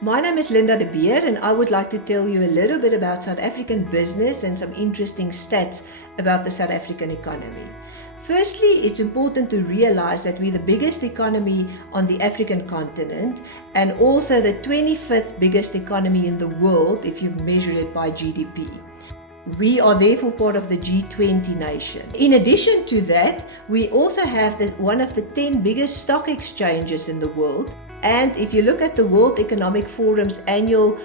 My name is Linda de Beer and I would like to tell you a little bit about South African business and some interesting stats about the South African economy. Firstly, it's important to realize that we're the biggest economy on the African continent and also the 25th biggest economy in the world if you measure it by GDP. We are therefore part of the G20 nation. In addition to that, we also have one of the 10 biggest stock exchanges in the world. And if you look at the World Economic Forum's annual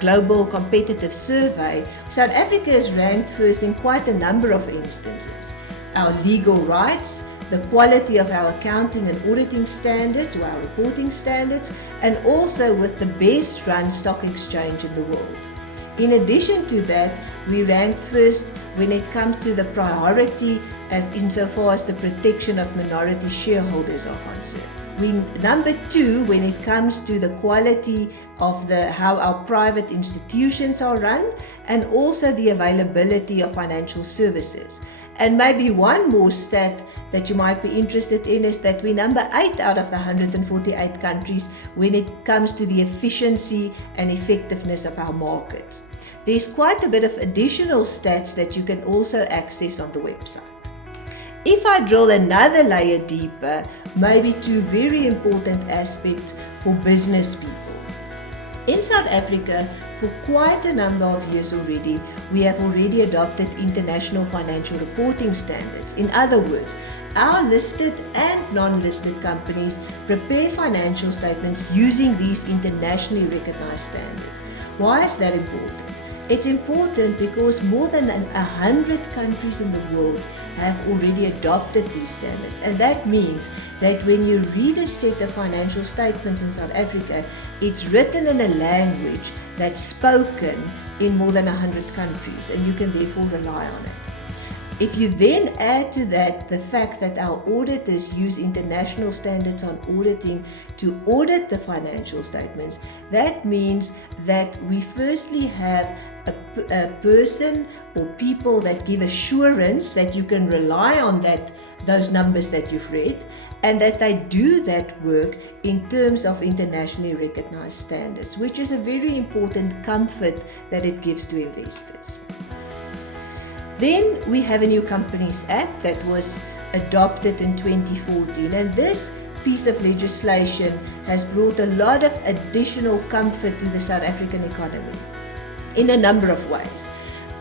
Global Competitive Survey, South Africa is ranked first in quite a number of instances. Our legal rights, the quality of our accounting and auditing standards or our reporting standards, and also with the best run stock exchange in the world. In addition to that, we ranked first when it comes to the priority insofar as the protection of minority shareholders are concerned. We're number 2 when it comes to the quality of how our private institutions are run and also the availability of financial services. And maybe one more stat that you might be interested in is that we're number 8 out of the 148 countries when it comes to the efficiency and effectiveness of our markets. There's quite a bit of additional stats that you can also access on the website. If I drill another layer deeper, maybe 2 very important aspects for business people. In South Africa, for quite a number of years already, we have already adopted international financial reporting standards. In other words, our listed and non-listed companies prepare financial statements using these internationally recognized standards. Why is that important? It's important because more than 100 countries in the world have already adopted these standards, and that means that when you read a set of financial statements in South Africa, it's written in a language that's spoken in more than 100 countries, and you can therefore rely on it. If you then add to that the fact that our auditors use international standards on auditing to audit the financial statements, that means that we firstly have a person or people that give assurance that you can rely on those numbers that you've read, and that they do that work in terms of internationally recognized standards, which is a very important comfort that it gives to investors. Then we have a new Companies Act that was adopted in 2014, and this piece of legislation has brought a lot of additional comfort to the South African economy in a number of ways.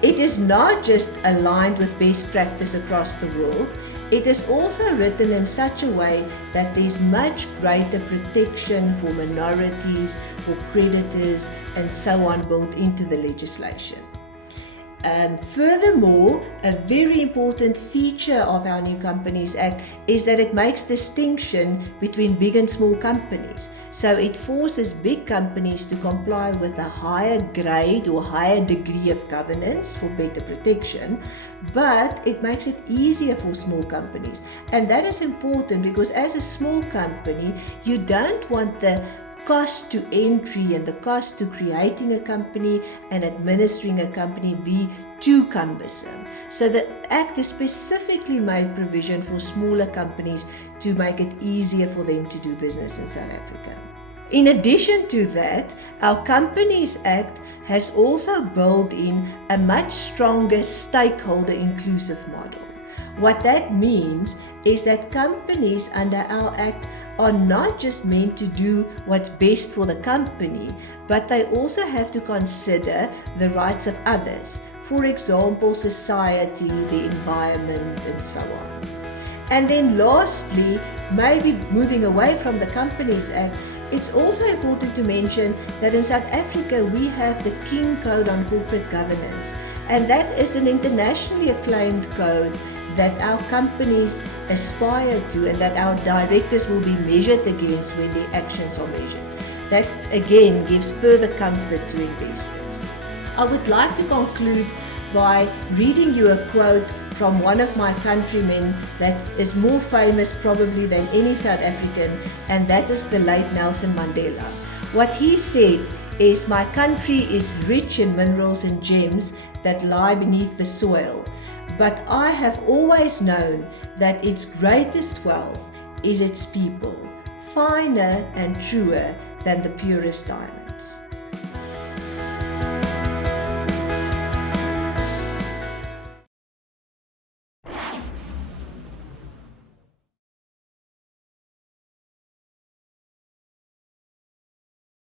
It is not just aligned with best practice across the world, it is also written in such a way that there's much greater protection for minorities, for creditors, and so on built into the legislation. Furthermore, a very important feature of our new Companies Act is that it makes distinction between big and small companies. So it forces big companies to comply with a higher grade or higher degree of governance for better protection, but it makes it easier for small companies. And that is important because as a small company, you don't want the cost to entry and the cost to creating a company and administering a company be too cumbersome. So the Act is specifically made provision for smaller companies to make it easier for them to do business in South Africa. In addition to that, our Companies Act has also built in a much stronger stakeholder inclusive model. What that means is that companies under our Act are not just meant to do what's best for the company, but they also have to consider the rights of others. For example, society, the environment, and so on. And then lastly, maybe moving away from the Companies Act, it's also important to mention that in South Africa we have the King Code on Corporate Governance, and that is an internationally acclaimed code that our companies aspire to and that our directors will be measured against when their actions are measured. That again gives further comfort to investors. I would like to conclude by reading you a quote from one of my countrymen that is more famous probably than any South African, and that is the late Nelson Mandela. What he said is, "My country is rich in minerals and gems that lie beneath the soil. But I have always known that its greatest wealth is its people, finer and truer than the purest diamond." insights.